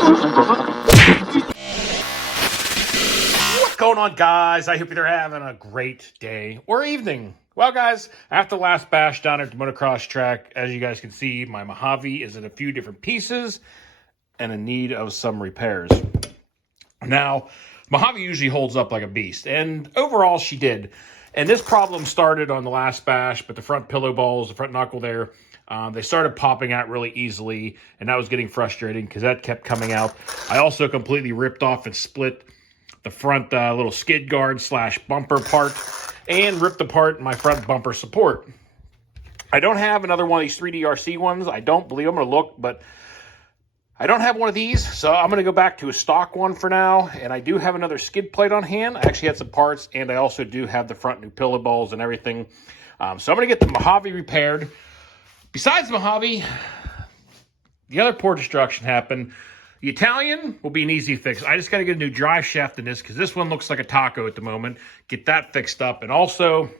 What's going on, guys? I hope you're having a great day or evening. Well, guys, after the last bash down at the motocross track, as you guys can see, my Mojave is in a few different pieces and in need of some repairs. Now, Mojave usually holds up like a beast, and overall she did. And this problem started on the last bash, but the front pillow balls, the front knuckle there, they started popping out really easily, and that was getting frustrating because that kept coming out. I also completely ripped off and split the front little skid guard / bumper part and ripped apart my front bumper support. I don't have another one of these 3D RC ones. I don't believe I'm going to look, but I don't have one of these, so I'm going to go back to a stock one for now, and I do have another skid plate on hand. I actually had some parts, and I also do have the front new pillow balls and everything. So I'm going to get the Mojave repaired. Besides the Mojave, the other poor destruction happened. The Italian will be an easy fix. I just got to get a new drive shaft in this because this one looks like a taco at the moment. Get that fixed up. And also,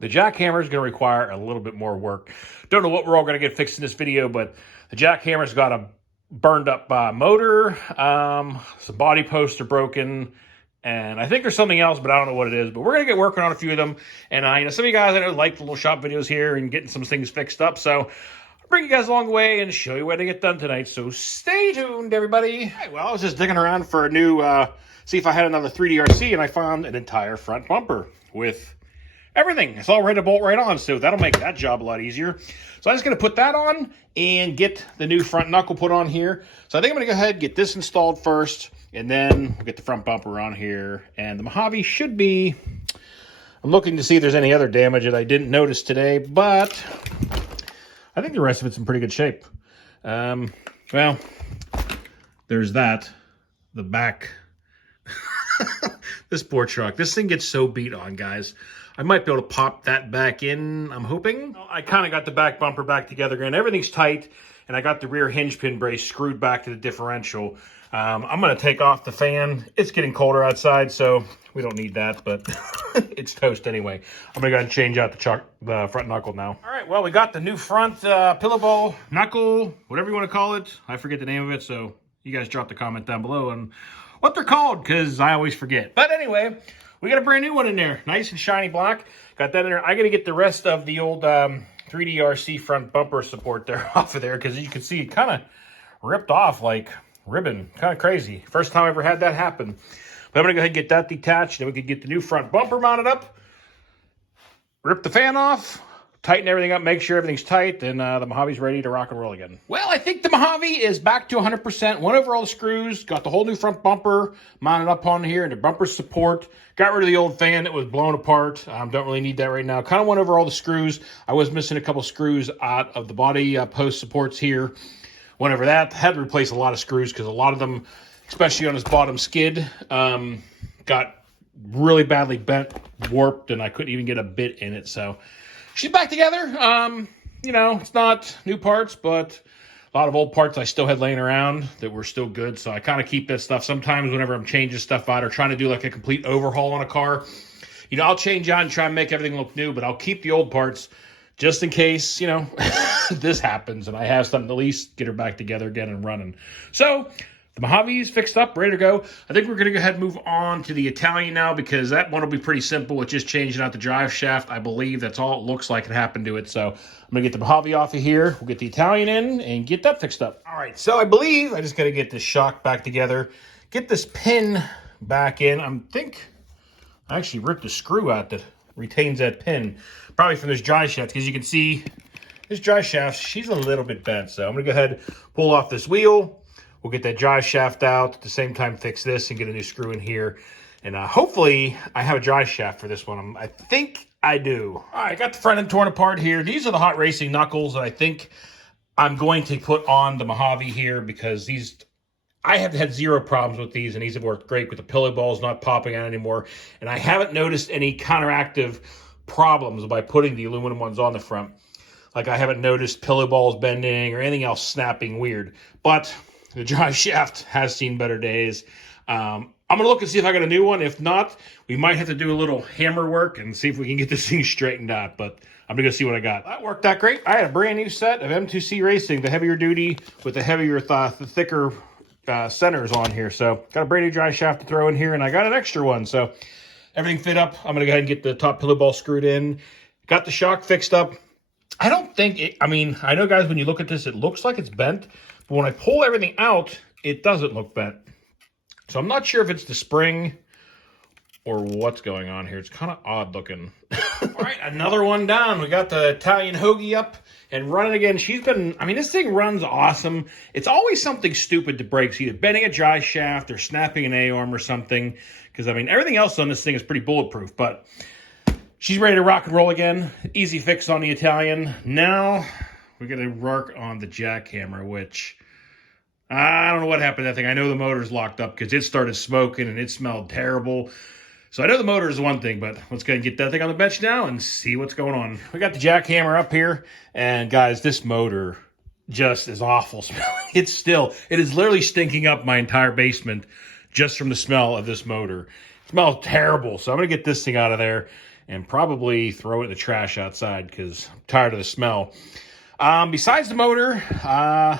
the jackhammer is going to require a little bit more work. Don't know what we're all going to get fixed in this video, but the jackhammer's got a burned up motor, some body posts are broken, and I think there's something else, but I don't know what it is. But we're going to get working on a few of them. And some of you guys I know like the little shop videos here and getting some things fixed up. So I'll bring you guys along the way and show you what they get done tonight. So stay tuned, everybody. All right, well, I was just digging around for a new, see if I had another 3D RC, and I found an entire front bumper with everything. It's all ready to bolt right on, so that'll make that job a lot easier. So I'm just going to put that on and get the new front knuckle put on here. So I think I'm going to go ahead and get this installed first, and then we'll get the front bumper on here. And the Mojave should be, I'm looking to see if there's any other damage that I didn't notice today, but I think the rest of it's in pretty good shape. Well, there's that. The back. This poor truck. This thing gets so beat on, guys. I might be able to pop that back in, I'm hoping. I kind of got the back bumper back together again. Everything's tight, and I got the rear hinge pin brace screwed back to the differential. I'm going to take off the fan. It's getting colder outside, so we don't need that, but it's toast anyway. I'm going to go ahead and change out the front knuckle now. All right, well, we got the new front pillow ball, knuckle, whatever you want to call it. I forget the name of it, so you guys drop the comment down below on what they're called, because I always forget. But anyway, we got a brand new one in there. Nice and shiny black. Got that in there. I got to get the rest of the old 3D RC front bumper support there off of there, because you can see it kind of ripped off like ribbon. Kind of crazy. First time I ever had that happen. But I'm going to go ahead and get that detached. Then we can get the new front bumper mounted up. Rip the fan off. Tighten everything up, make sure everything's tight, and the Mojave's ready to rock and roll again. Well, I think the Mojave is back to 100%. Went over all the screws, got the whole new front bumper mounted up on here, and the bumper support. Got rid of the old fan that was blown apart. Don't really need that right now. Kind of went over all the screws. I was missing a couple screws out of the body post supports here. Went over that. Had to replace a lot of screws because a lot of them, especially on this bottom skid, got really badly bent, warped, and I couldn't even get a bit in it, so she's back together. You know, it's not new parts, but a lot of old parts I still had laying around that were still good. So I kind of keep that stuff. Sometimes whenever I'm changing stuff out or trying to do like a complete overhaul on a car, you know, I'll change out and try and make everything look new, but I'll keep the old parts just in case, you know, this happens and I have something to at least get her back together again and running. So the Mojave's fixed up, ready to go. I think we're going to go ahead and move on to the Italian now because that one will be pretty simple. It's just changing out the drive shaft. I believe that's all it looks like it happened to it. So I'm going to get the Mojave off of here. We'll get the Italian in and get that fixed up. All right, so I believe I just got to get this shock back together, get this pin back in. I actually ripped a screw out that retains that pin, probably from this drive shaft, because you can see this drive shaft, she's a little bit bent. So I'm going to go ahead, pull off this wheel. We'll get that drive shaft out, at the same time fix this and get a new screw in here. And hopefully I have a drive shaft for this one. I think I do. All right, I got the front end torn apart here. These are the hot racing knuckles that I think I'm going to put on the Mojave here because these, I have had zero problems with these, and these have worked great with the pillow balls not popping out anymore. And I haven't noticed any counteractive problems by putting the aluminum ones on the front. Like I haven't noticed pillow balls bending or anything else snapping weird. But the drive shaft has seen better days. I'm going to look and see if I got a new one. If not, we might have to do a little hammer work and see if we can get this thing straightened out. But I'm going to go see what I got. That worked out great. I had a brand new set of M2C Racing, the heavier duty with the heavier, the thicker centers on here. So got a brand new dry shaft to throw in here, and I got an extra one. So everything fit up. I'm going to go ahead and get the top pillow ball screwed in. Got the shock fixed up. I don't think it, I mean, I know, guys, when you look at this, it looks like it's bent. But when I pull everything out, it doesn't look bent. So I'm not sure if it's the spring or what's going on here. It's kind of odd looking. All right, another one down. We got the Italian hoagie up and running again. She's been, I mean, this thing runs awesome. It's always something stupid that breaks, either bending a dry shaft or snapping an A-arm or something. Because, I mean, everything else on this thing is pretty bulletproof. But she's ready to rock and roll again. Easy fix on the Italian. Now we're going to work on the Jackhammer, which I don't know what happened to that thing. I know the motor's locked up because it started smoking and it smelled terrible. So I know the motor is one thing, but let's go ahead and get that thing on the bench now and see what's going on. We got the Jackhammer up here, and guys, this motor just is awful smelling. It is literally stinking up my entire basement just from the smell of this motor. It smells terrible, so I'm going to get this thing out of there and probably throw it in the trash outside because I'm tired of the smell. Besides the motor,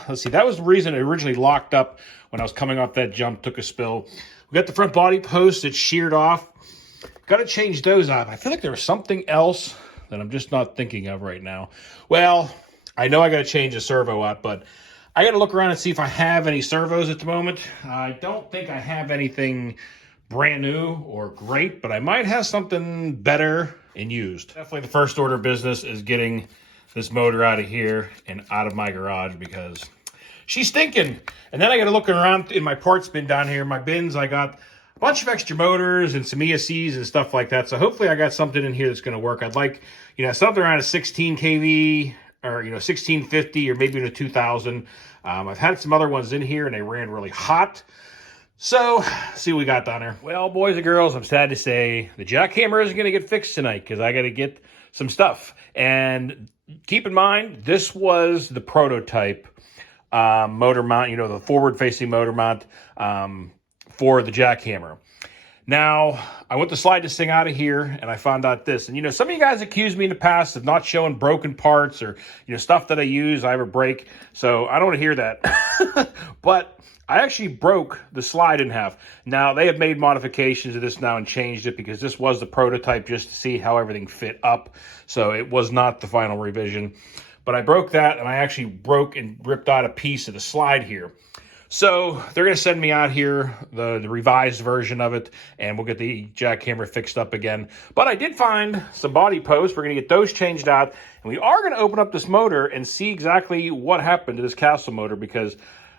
let's see, that was the reason it originally locked up when I was coming off that jump, took a spill. We got the front body posts that sheared off. Got to change those out. I feel like there was something else that I'm just not thinking of right now. Well, I know I got to change the servo out, but I got to look around and see if I have any servos at the moment. I don't think I have anything brand new or great, but I might have something better and used. Definitely the first order of business is getting this motor out of here and out of my garage because she's stinking. And then I got to look around in my parts bin down here. In my bins, I got a bunch of extra motors and some ESCs and stuff like that. So hopefully I got something in here that's going to work. I'd like, something around a 16 kV or, 1650 or maybe even a 2000. I've had some other ones in here and they ran really hot. So, see what we got down there. Well, boys and girls, I'm sad to say the Jackhammer isn't going to get fixed tonight because I got to get some stuff. And keep in mind, this was the prototype motor mount, the forward-facing motor mount for the Jackhammer. Now, I went to slide this thing out of here, and I found out this. And, some of you guys accused me in the past of not showing broken parts or, stuff that I use, I ever break. So I don't want to hear that. But I actually broke the slide in half. Now, they have made modifications to this now and changed it because this was the prototype just to see how everything fit up. So it was not the final revision. But I broke that, and I actually broke and ripped out a piece of the slide here. So they're going to send me out here the revised version of it, and we'll get the Jackhammer fixed up again. But I did find some body posts. We're going to get those changed out, and we are going to open up this motor and see exactly what happened to this Castle motor because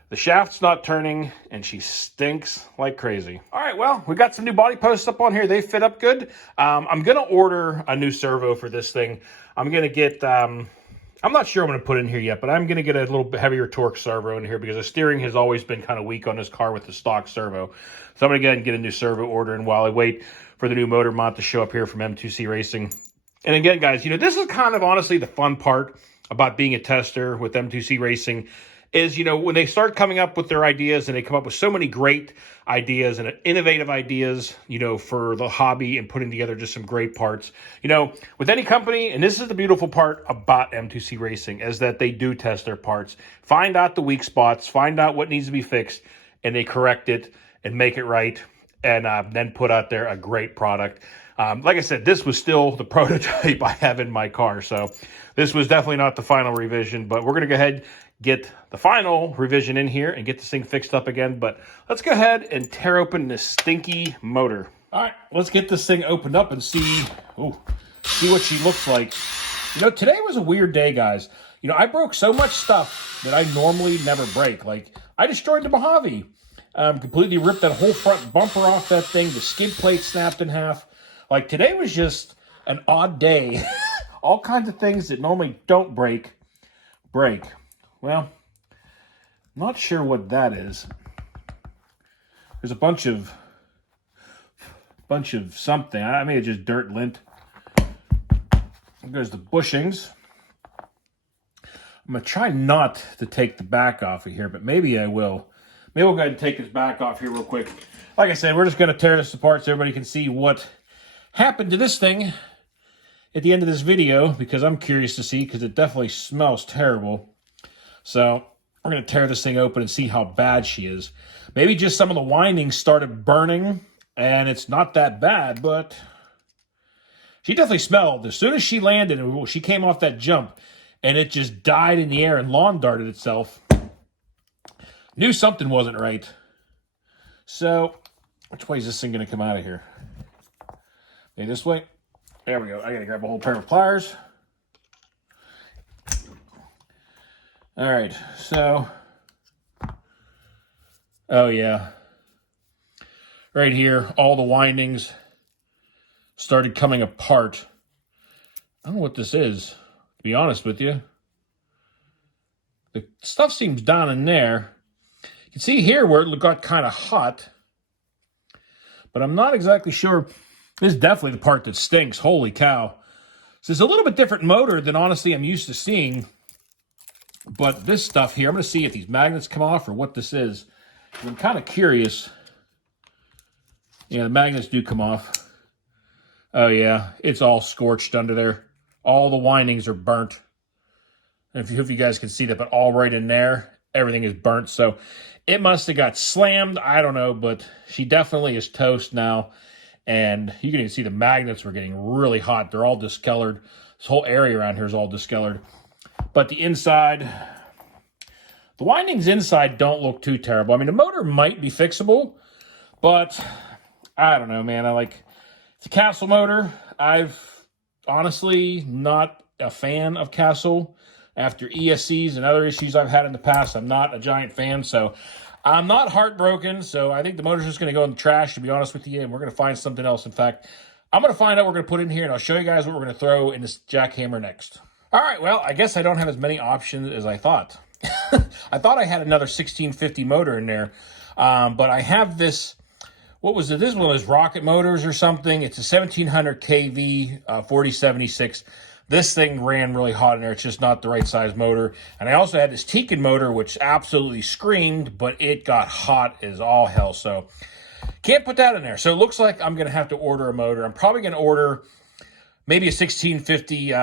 the shaft's not turning, and she stinks like crazy. All right, well, we got some new body posts up on here. They fit up good. I'm going to order a new servo for this thing. I'm going to get... I'm not sure I'm going to put it in here yet, but I'm going to get a little bit heavier torque servo in here because the steering has always been kind of weak on this car with the stock servo. So I'm going to go ahead and get a new servo order and while I wait for the new motor mount to show up here from M2C Racing. And again, guys, this is kind of honestly the fun part about being a tester with M2C Racing is, when they start coming up with their ideas and they come up with so many great ideas and innovative ideas, for the hobby and putting together just some great parts. With any company, and this is the beautiful part about M2C Racing, is that they do test their parts, find out the weak spots, find out what needs to be fixed, and they correct it and make it right, and then put out there a great product. Like I said, this was still the prototype I have in my car, so this was definitely not the final revision, but we're going to go ahead get the final revision in here and get this thing fixed up again. But let's go ahead and tear open this stinky motor. All right, let's get this thing opened up and see what she looks like. Today was a weird day, guys. I broke so much stuff that I normally never break. Like, I destroyed the Mojave. Completely ripped that whole front bumper off that thing. The skid plate snapped in half. Like, today was just an odd day. All kinds of things that normally don't break. Well, not sure what that is. There's a bunch of something. I mean, it's just dirt lint. There's the bushings. I'm going to try not to take the back off of here, but maybe I will. Maybe we'll go ahead and take this back off here real quick. Like I said, we're just going to tear this apart so everybody can see what happened to this thing at the end of this video, because I'm curious to see, because it definitely smells terrible. So We're going to tear this thing open and see how bad she is. Maybe just some of the windings started burning, and it's not that bad, but she definitely smelled. As soon as she landed, she came off that jump, and it just died in the air and lawn darted itself. Knew something wasn't right. So, which way is this thing going to come out of here? Maybe this way? There we go. I got to grab a whole pair of pliers. All right, so, oh yeah, right here, all the windings started coming apart. I don't know what this is, to be honest with you. The stuff seems down in there. You can see here where it got kind of hot, but I'm not exactly sure. This is definitely the part that stinks. Holy cow. So it's a little bit different motor than honestly I'm used to seeing. But this stuff here, I'm going to see if these magnets come off or what this is. I'm kind of curious. Yeah, the magnets do come off. Oh, yeah. It's all scorched under there. All the windings are burnt. If you guys can see that, but all right in there, everything is burnt. So it must have got slammed. I don't know, but she definitely is toast now. And you can even see the magnets were getting really hot. They're all discolored. This whole area around here is all discolored. But the inside, the windings inside don't look too terrible. I mean, the motor might be fixable, but I don't know, man. It's a Castle motor. I've honestly not a fan of Castle. After ESCs and other issues I've had in the past, I'm not a giant fan, so I'm not heartbroken. So I think the motor's just going to go in the trash, to be honest with you, and we're going to find something else. In fact, I'm going to find out what we're going to put in here, and I'll show you guys what we're going to throw in this Jackhammer next. All right, well, I guess I don't have as many options as I thought. I thought I had another 1650 motor in there, but I have this, what was it? This one was rocket motors or something. It's a 1700 kV 4076. This thing ran really hot in there. It's just not the right size motor. And I also had this Teardown motor, which absolutely screamed, but it got hot as all hell. So can't put that in there. So it looks like I'm going to have to order a motor. I'm probably going to order maybe a 1650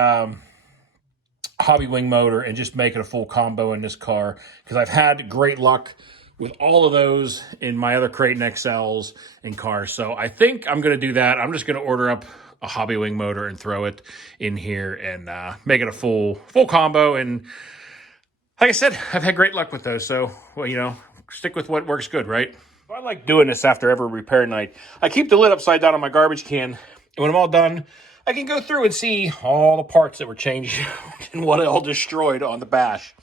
Hobby Wing motor and just make it a full combo in this car, because I've had great luck with all of those in my other Creighton XLs and cars. So I think I'm going to do that. I'm just going to order up a Hobby Wing motor and throw it in here and make it a full combo. And like I said, I've had great luck with those. So, well, you know, stick with what works good, right? I like doing this after every repair night. I keep the lid upside down on my garbage can, and when I'm all done, I can go through and see all the parts that were changed and what it all destroyed on the bash.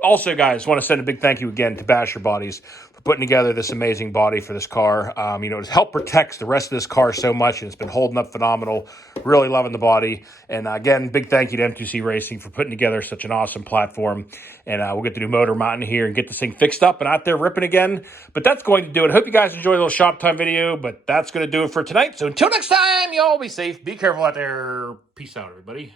Also, guys, want to send a big thank you again to Basher Bodies for putting together this amazing body for this car. You know, it's helped protect the rest of this car so much, and it's been holding up phenomenal. Really loving the body. And again, big thank you to M2C Racing for putting together such an awesome platform. And we'll get the new motor mounted here and get this thing fixed up and out there ripping again. But that's going to do it. I hope you guys enjoyed the little shop time video, but that's going to do it for tonight. So until next time, y'all be safe. Be careful out there. Peace out, everybody.